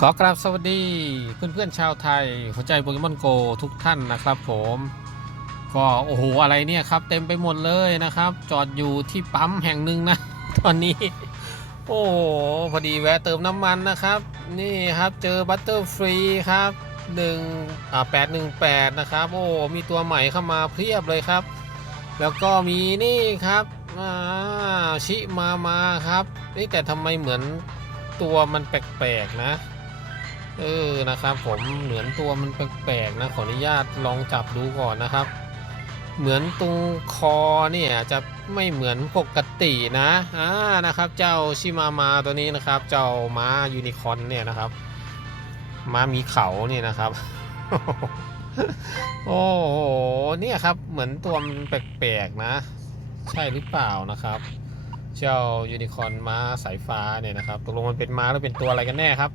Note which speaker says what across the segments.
Speaker 1: ขอกราบสวัสดีเพื่อนๆชาวไทย หัวใจโปเกมอนโกทุกท่านนะครับผม ก็โอ้โหอะไรเนี่ยครับ เต็มไปหมดเลยนะครับ จอดอยู่ที่ปั๊มแห่งหนึ่งนะ ตอนนี้ โอ้โหพอดีแวะเติมน้ำมันนะครับ นี่ครับเจอบัตเตอร์ฟรีครับหนึ่งอ่าแปดหนึ่งแปดนะครับ โอ้มีตัวใหม่เข้ามาเพียบเลยครับ แล้วก็มีนี่ครับอ่าชิมามาครับนี่แต่ทำไมเหมือนตัวมันแปลกๆนะ เออนะครับผมเหมือนตัวมันแปลกๆนะขออนุญาตลองจับดูก่อนนะครับ เหมือนตรงคอเนี่ยจะไม่เหมือนปกตินะอ่านะครับ เจ้าชิมามาตัวนี้นะครับ เจ้าม้ายูนิคอนเนี่ยนะครับม้ามีเขาเนี่ยนะครับ โอ้โหเนี่ยครับเหมือนตัวมันแปลกๆนะ ใช่หรือเปล่านะครับ เจ้ายูนิคอนม้าสายฟ้าเนี่ยนะครับตกลงมันเป็นม้าหรือเป็นตัวอะไรกันแน่ครับ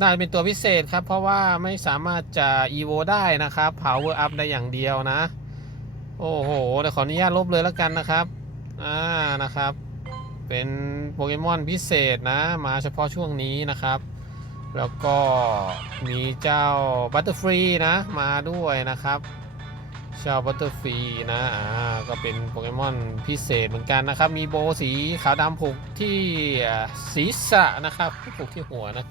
Speaker 1: น่าจะเป็นตัวพิเศษครับ เพราะว่าไม่สามารถจะ EVO ได้นะครับ Power Up ได้อย่างเดียวนะ โอ้โหเดี๋ยวขออนุญาตลบเลยแล้วกันนะครับ อ่านะครับ เป็นโปเกมอนพิเศษนะ มาเฉพาะช่วงนี้นะครับ แล้วก็มีเจ้าบัตเตอร์ฟรีนะ มาด้วยนะครับ เจ้าบัตเตอร์ฟีนะอ่าก็เป็นโปเกมอนพิเศษเหมือนกันนะครับ มีโบสีขาวดำผูกที่ศีรษะนะครับผูกที่หัวนะ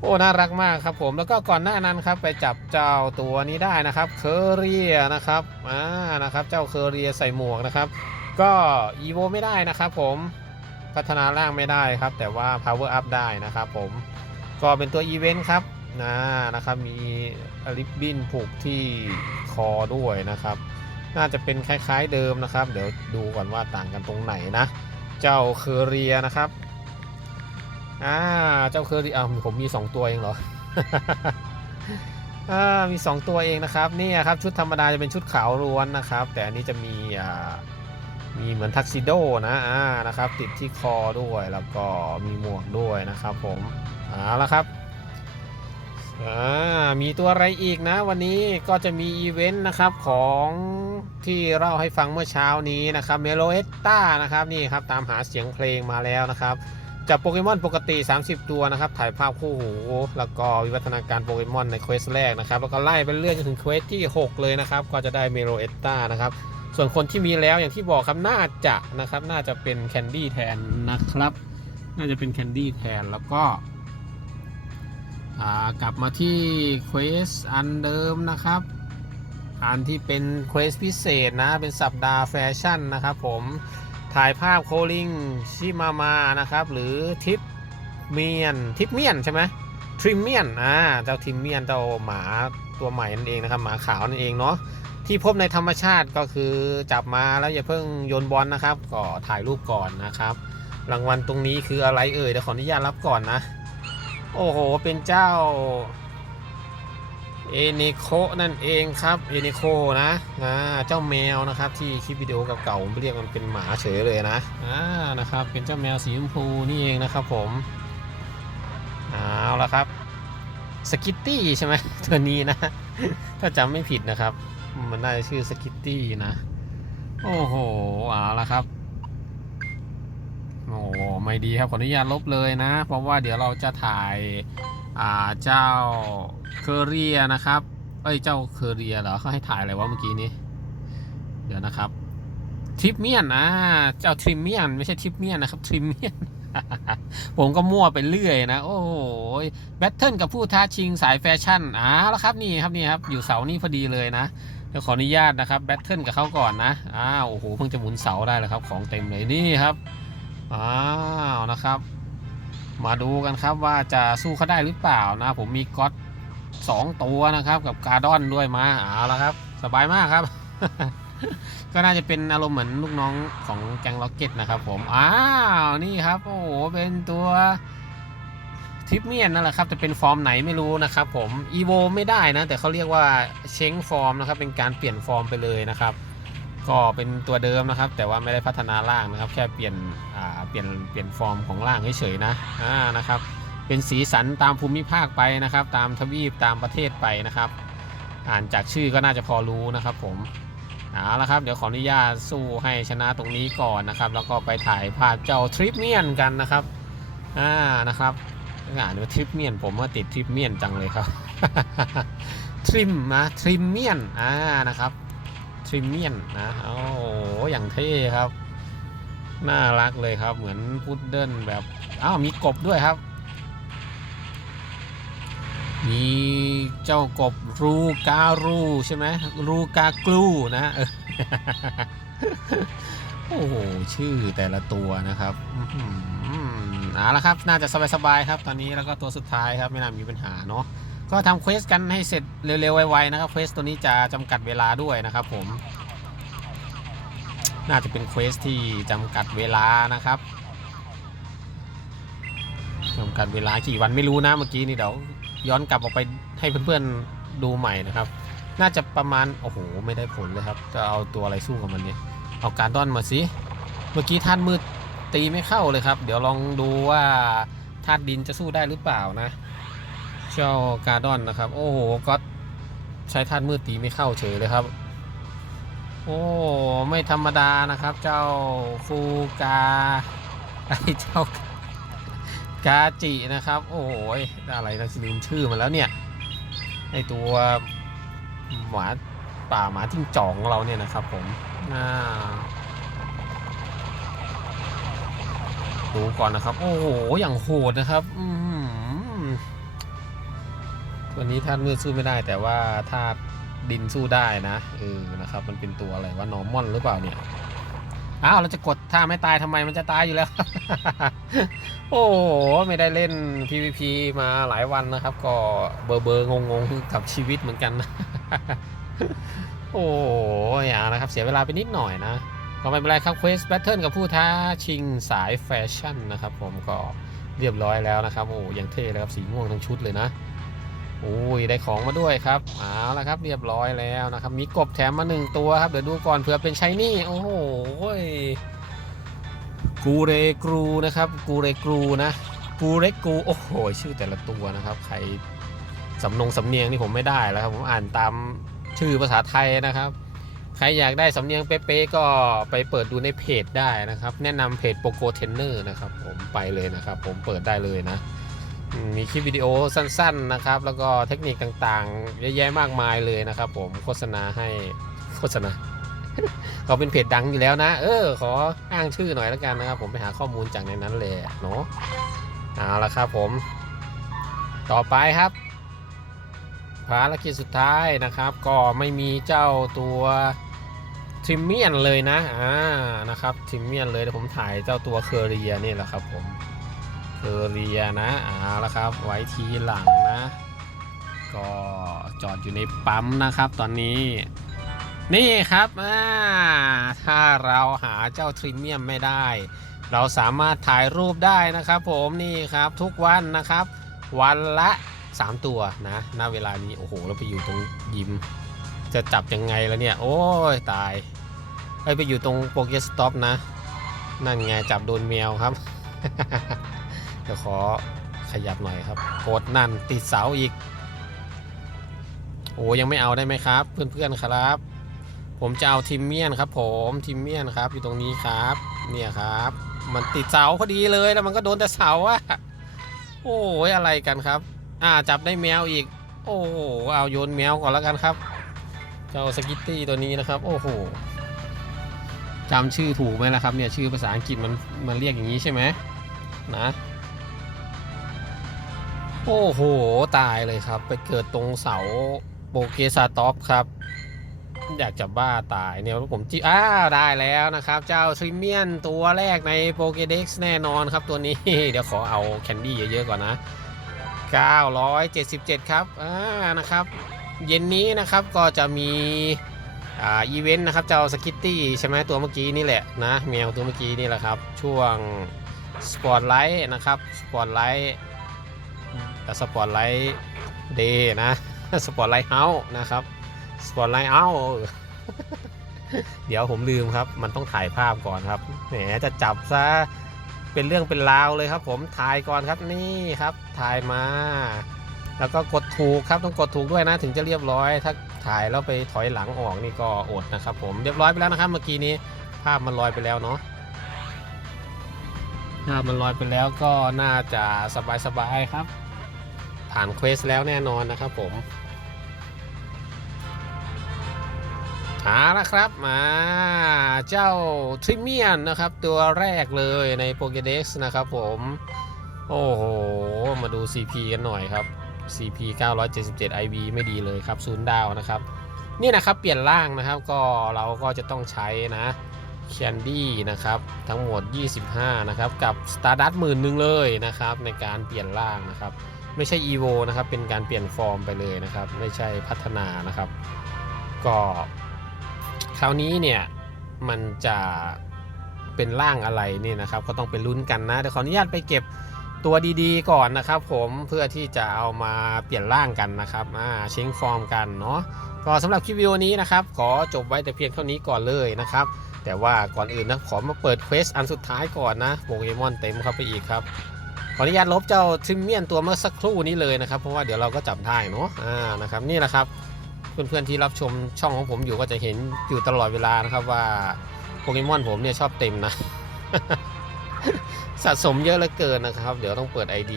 Speaker 1: โอ้น่ารักมากครับผมแล้วก็ก่อนหน้านั้นครับ ไปจับเจ้าตัวนี้ได้นะครับเคอรียนะครับอ่านะครับ เจ้าเคอรียใส่หมวกนะครับ ก็อีโวไม่ได้นะครับผมพัฒนาร่างไม่ได้ครับ แต่ว่า power up ได้นะครับ ผมก็เป็นตัวอีเวนต์ครับนะนะครับมีริบบิ้นผูกที่ อด้วยนะครับ น่าจะเป็นคล้ายๆเดิมนะครับ เดี๋ยวดูก่อนว่าต่างกันตรงไหนนะ เจ้าเคอเรียนะครับอ่าเจ้าเคอรี่อ่าผมมี 2 ตัวเองเหรออ่ามี 2 ตัวเองนะครับนี่ครับชุดธรรมดาจะเป็นชุดขาวล้วนนะครับ แต่อันนี้จะมีอ่ามีเหมือนทักซิโดนะอ่านะครับ ติดที่คอด้วยแล้วก็มีหมวกด้วยนะครับ ผมเอาละครับ อ่ามีตัวอะไรอีกนะ วันนี้ก็จะมีอีเวนต์นะครับของที่เล่าให้ฟังเมื่อเช้านี้นะครับเมโลเอตตานะครับนี่ครับตามหาเสียงเพลงมาแล้วนะครับจากโปเกมอนปกติ 30 ตัวนะครับ ถ่ายภาพคู่หู แล้วก็วิวัฒนาการโปเกมอนในเควสแรกนะครับ แล้วก็ไล่ไปเรื่อยจนถึงเควสที่ 6 เลยนะครับ ก็จะได้เมโลเอตตานะครับ ส่วนคนที่มีแล้วอย่างที่บอกครับ น่าจะนะครับ น่าจะเป็นแคนดี้แทนนะครับ น่าจะเป็นแคนดี้แทนแล้วก็ กลับมาที่เควสอันเดิมนะครับอันที่เป็นเควสพิเศษนะ เป็นสัปดาห์แฟชั่นนะครับผมถ่ายภาพโคลิงชิมามานะครับ หรือทิปเมียนทิปเมียนใช่ไหมทริมเมียนอ่าเจ้าทริมเมียนเจ้าหมาตัวใหม่นั่นเองนะครับ หมาขาวนั่นเองเนาะที่พบในธรรมชาติก็คือจับมาแล้วอย่าเพิ่งโยนบอลนะครับ ก็ถ่ายรูปก่อนนะครับ รางวัลตรงนี้คืออะไรเอ่ยเดี๋ยวขออนุญาตรับก่อนนะ โอ้โห เป็นเจ้า เอเนโคนั่นเองครับ เอเนโคนะอ่าเจ้าแมวนะครับที่คลิปวิดีโอเก่าผมเรียกมันเป็นหมาเฉยเลยนะอ่านะครับ เป็นเจ้าแมวสีชมพูนี่เองนะครับผมเอาละครับสกิตตี้ใช่ไหมตัวนี้นะ ถ้าจำไม่ผิดนะครับ มันน่าจะชื่อสกิตตี้นะ โอ้โหเอาละครับ โอ้ไม่ดีครับขออนุญาตลบเลยนะ เพราะว่าเดี๋ยวเราจะถ่ายอ่าเจ้าเคอเรียนะครับเอ้ยเจ้าเคอเรียเหรอเขาให้ถ่ายอะไรวะเมื่อกี้นี้ เดี๋ยวนะครับทริปเมียนอ่าเจ้าทริมเมียนไม่ใช่ทริปเมียนนะครับทริมเมียนผมก็มั่วไปเรื่อยนะ โอ้โหแบทเทิลกับผู้ท้าชิงสายแฟชั่นอ่าแล้วครับนี่ครับนี่ครับอยู่เสานี่พอดีเลยนะเดี๋ยวขออนุญาตนะครับแบทเทิลกับเขาก่อนนะอ้าวโอ้โหเพิ่งจะหมุนเสาได้แล้วครับ ของเต็มเลยนี่ครับ อ้าวนะครับ มาดูกันครับว่าจะสู้เขาได้หรือเปล่านะ ผมมีก๊อตสองตัวนะครับกับการ์ดอนด้วยมาเอาละครับ สบายมากครับ ก็น่าจะเป็นอารมณ์เหมือนลูกน้องของแกงล็อกเก็ตนะครับ ผมอ้าวนี่ครับโอ้โหเป็นตัวทิปเมียนนั่นแหละครับจะเป็นฟอร์มไหนไม่รู้นะครับ ผมอีโวไม่ได้นะ แต่เขาเรียกว่าเช้งฟอร์มนะครับ เป็นการเปลี่ยนฟอร์มไปเลยนะครับ ก็เป็นตัวเดิมนะครับ แต่ว่าไม่ได้พัฒนาร่างนะครับ แค่เปลี่ยนเปลี่ยนเปลี่ยนฟอร์มของร่างเฉยๆนะอ่านะครับ เป็นสีสันตามภูมิภาคไปนะครับ ตามทวีปตามประเทศไปนะครับ อ่านจากชื่อก็น่าจะพอรู้นะครับ ผมเอาละครับเดี๋ยวขออนุญาตสู้ให้ชนะตรงนี้ก่อนนะครับ แล้วก็ไปถ่ายภาพเจ้าทริปเมียนกันนะครับอ่านะครับอ่านว่าทริปเมียนผมว่าติดทริปเมียนจังเลยครับ ทริมนะทริมเมียนอ่านะครับ ทริมเมียนนะโอ้โหอย่างเท่ครับ น่ารักเลยครับ เหมือนพุดเดิ้ลแบบอ้าวมีกบด้วยครับ มีเจ้ากบรูการูใช่ไหมรูกากลูนะโอ้โหชื่อแต่ละตัวนะครับอื้อหือเอาละครับ น่าจะสบายๆครับ ตอนนี้แล้วก็ตัวสุดท้ายครับ ไม่น่ามีปัญหาเนาะ ก็ทำเควสกันให้เสร็จเร็วๆไวๆนะครับเควสตัวนี้จะจำกัดเวลาด้วยนะครับผม น่าจะเป็นเควสที่จำกัดเวลานะครับจำกัดเวลากี่วันไม่รู้นะเมื่อกี้นี่เดี๋ยวย้อนกลับออกไปให้เพื่อนๆดูใหม่นะครับ น่าจะประมาณโอ้โหไม่ได้ผลเลยครับ จะเอาตัวอะไรสู้กับมันเนี่ยเอาการดอนมาสิเมื่อกี้ท่านมืดตีไม่เข้าเลยครับ เดี๋ยวลองดูว่าธาตุดินจะสู้ได้หรือเปล่านะ เจ้าการดอนนะครับ โอ้โหก็ใช้ธาตุมืดตีไม่เข้าเฉยเลยครับ โอ้ไม่ธรรมดานะครับ เจ้าฟูกาไอเจ้ากาจินะครับ โอ้โหอะไรนะลืมชื่อมันแล้วเนี่ยไอตัวหมาป่าหมาจิ้งจอกของเราเนี่ยนะครับผมอ่าดูก่อนนะครับ โอ้โหอย่างโหดนะครับ อืม วนี้ธาตุมืดสู้ไม่ได้ แต่ว่าธาตุดินสู้ได้นะเออนะครับ มันเป็นตัวอะไรว่านอร์มอนหรือเปล่าเนี่ยอ้าวเราจะกดท่าไม่ตายทำไมมันจะตายอยู่แล้ว โอ้โห ไม่ได้เล่น PVP มาหลายวันนะครับ ก็เบอร์เบอร์งงๆกับชีวิตเหมือนกันนะโอ้ยอย่านะครับ เสียเวลาไปนิดหน่อยนะ ก็ไม่เป็นไรครับ Quest Battle กับผู้ท้าชิงสายแฟชั่นนะครับ ผมก็เรียบร้อยแล้วนะครับ โอ้ยังเท่เลยครับสีม่วงทั้งชุดเลยนะ อ้ยได้ของมาด้วยครับเอาละครับเรียบร้อยแล้วนะครับ มีกบแถมมาหนึ่งตัวครับเดี๋ยวดูก่อนเผื่อเป็นชายนี่โอ้โหกูเรกรูนะครับกูเรกรูนะกูเรกูโอ้โหชื่อแต่ละตัวนะครับ ใครสำนงสำเนียงนี่ผมไม่ได้แล้วครับผมอ่านตามชื่อภาษาไทยนะครับ ใครอยากได้สำเนียงเป๊ะๆก็ไปเปิดดูในเพจได้นะครับ แนะนำเพจโปโกเทนเนอร์นะครับ ผมไปเลยนะครับ ผมเปิดได้เลยนะ มีคลิปวิดีโอสั้นๆนะครับ แล้วก็เทคนิคต่างๆ เยอะแยะมากมายเลยนะครับผมโฆษณาให้โฆษณาเขาเป็นเพจดังอยู่แล้วนะ เออ ขออ้างชื่อหน่อยแล้วกันนะครับ ผมไปหาข้อมูลจากในนั้นเลยเนาะเอาละครับผม ต่อไปครับ ภารกิจสุดท้ายนะครับ ก็ไม่มีเจ้าตัวทิมเมียนเลยนะอ่านะครับทิมเมียนเลยเดี๋ยวผมถ่ายเจ้าตัวเคอเรียนี่แหละครับผม เอเรียนะเอ่าละครับ ไว้ทีหลังนะ ก็จอดอยู่ในปั๊มนะครับตอนนี้นี่ครับอ่าถ้าเราหาเจ้าทริมเมียมไม่ได้ เราสามารถถ่ายรูปได้นะครับผมนี่ครับทุกวันนะครับ วันละ 3 ตัวนะณเวลานี้โอ้โหเราไปอยู่ตรงยิม จะจับยังไงแล้วเนี่ย โอ้ยตายเอ้ยไปอยู่ตรงโปเกสต็อปนะ นั่นไงจับโดนแมวครับ เดี๋ยวขอขยับหน่อยครับกดนั่นติดเสาอีก โอ้ยังไม่เอาได้ไหมครับ เพื่อนๆครับ ผมจะเอาทิมเมียนครับ ผมทิมเมียนครับ อยู่ตรงนี้ครับ เนี่ยครับ มันติดเสาพอดีเลยแล้วมันก็โดนแต่เสาอะโอ้ยอะไรกันครับ อ่าจับได้แมวอีก โอ้โหเอาโยนแมวก่อนแล้วกันครับเจ้าสกิตตี้ตัวนี้นะครับ โอ้โหจำชื่อถูกไหมล่ะครับเนี่ยชื่อภาษาอังกฤษมันมันเรียกอย่างนี้ใช่ไหมนะ โอ้โห ตายเลยครับ ไปเกิดตรงเสาโปเกซาต็อปครับ อยากจะบ้าตายเนี่ยผมจีอ้าวได้แล้วนะครับ เจ้าทริเมียนตัวแรกในโปเกเด็กซ์แน่นอนครับตัวนี้ เดี๋ยวขอเอาแคนดี้เยอะๆก่อนนะ 977 ครับอ่านะครับ เย็นนี้นะครับก็จะมีอ่าอีเวนต์นะครับ เจ้าสกิตตี้ใช่ไหมตัวเมื่อกี้นี่แหละนะแมวตัวเมื่อกี้นี่แหละครับ ช่วงสปอตไลท์นะครับสปอตไลท์ สปอตไลท์เดย์นะสปอตไลท์เฮาส์นะครับสปอตไลท์เอาเดี๋ยวผมลืมครับ มันต้องถ่ายภาพก่อนครับแหมจะจับซะเป็นเรื่องเป็นราวเลยครับ ผมถ่ายก่อนครับนี่ครับถ่ายมา แล้วก็กดถูกครับต้องกดถูกด้วยนะถึงจะเรียบร้อย ถ้าถ่ายแล้วไปถอยหลังออกนี่ก็อดนะครับ ผมเรียบร้อยไปแล้วนะครับ เมื่อกี้นี้ภาพมันลอยไปแล้วเนาะถ้ามันลอยไปแล้วก็น่าจะสบายๆครับ ผ่านเควสแล้วแน่นอนนะครับผมเอาละครับมาเจ้าทริเมียนนะครับ ตัวแรกเลยในโปเกเด็กซ์นะครับผม โอ้โห มาดู CP กันหน่อยครับ CP 977 IV ไม่ดีเลยครับศูนย์ดาวนะครับ นี่นะครับเปลี่ยนร่างนะครับก็เราก็จะต้องใช้นะแคนดี้นะครับทั้งหมด 25 นะครับ กับ Stardust หมื่นหนึ่งเลยนะครับ ในการเปลี่ยนร่างนะครับ ไม่ใช่ EVO นะครับ เป็นการเปลี่ยนฟอร์มไปเลยนะครับ ไม่ใช่พัฒนานะครับ ก็คราวนี้เนี่ยมันจะเป็นร่างอะไรนี่นะครับ ก็ต้องไปลุ้นกันนะเดี๋ยวขออนุญาตไปเก็บตัวดีๆ ก่อนนะครับผมเพื่อที่จะเอามาเปลี่ยนร่างกันนะครับอ่าเช็งฟอร์มกันเนาะก็สำหรับคลิปวิดีโอนี้นะครับ ขอจบไว้แต่เพียงเท่านี้ก่อนเลยนะครับ แต่ว่าก่อนอื่นนะขอมาเปิดเควสอันสุดท้ายก่อนนะโปเกมอนเต็มเข้าไปอีกครับ ขออนุญาตลบเจ้าทิมเมียนตัวเมื่อสักครู่นี้เลยนะครับเพราะว่าเดี๋ยวเราก็จับได้เนาะอ่านะครับนี่แหละครับเพื่อนๆที่รับชมช่องของผมอยู่ก็จะเห็นอยู่ตลอดเวลานะครับว่าโปเกมอนผมเนี่ยชอบเต็มนะสะสมเยอะเหลือเกินนะครับ เดี๋ยวต้องเปิด ID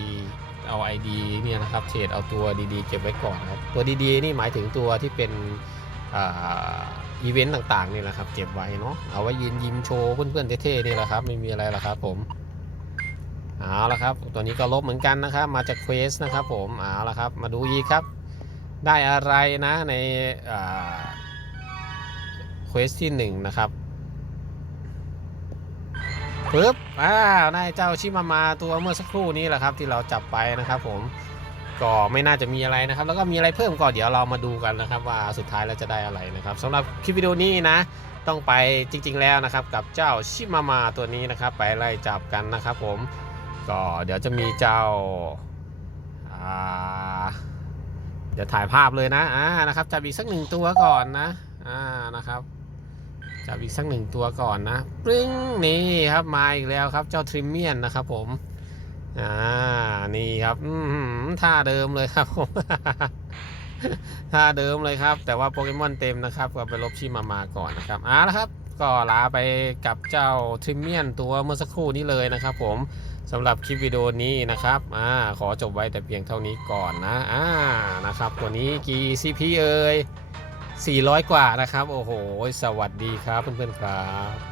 Speaker 1: เอา ID เนี่ยนะครับเทรดเอาตัวดีๆ เก็บไว้ก่อนครับตัวดีๆ นี่หมายถึงตัวที่เป็นอีเวนต์ต่างๆนี่แหละครับ เก็บไว้เนาะเอาไว้ยืนยิ้มโชว์เพื่อนๆเท่ๆนี่แหละครับ ไม่มีอะไรหรอกครับผม เอาละครับ ตัวนี้ก็ลบเหมือนกันนะครับ มาจากเควสนะครับผมเอาละครับ มาดูอีกครับ ได้อะไรนะในเควสที่หนึ่งนะครับปึ๊บอ้าวได้เจ้าชิมามาตัวเมื่อสักครู่นี้แหละครับ ที่เราจับไปนะครับ ผมก็ไม่น่าจะมีอะไรนะครับ แล้วก็มีอะไรเพิ่มก็เดี๋ยวเรามาดูกันนะครับ ว่าสุดท้ายเราจะได้อะไรนะครับสำหรับคลิปวิดีโอนี้นะ ต้องไปจริง ๆ แล้วนะครับ กับเจ้าชิมามาตัวนี้นะครับ ไปไล่จับกันนะครับ ผม ก็เดี๋ยวจะมีเจ้าเดี๋ยวถ่ายภาพเลยนะอ่านะครับจับอีกสักหนึ่งตัวก่อนนะอ่านะครับจับอีกสักหนึ่งตัวก่อนนะปึ้งนี่ครับมาอีกแล้วครับเจ้าทริมเมียนนะครับผมอ่านี่ครับอืมท่าเดิมเลยครับผมท่าเดิมเลยครับ แต่ว่าโปเกมอนเต็มนะครับ ก็ไปลบชิมามาก่อนนะครับอ่าแล้วครับ ก็ลาไปกับเจ้าทริมเมียนตัวเมื่อสักครู่นี้เลยนะครับผม สำหรับคลิปวิดีโอนี้นะครับอ่าขอจบไว้แต่เพียงเท่านี้ก่อนนะอ่านะครับ ตัวนี้กี่ CP เอ่ย400 กว่านะครับ โอ้โห สวัสดีครับเพื่อนๆครับ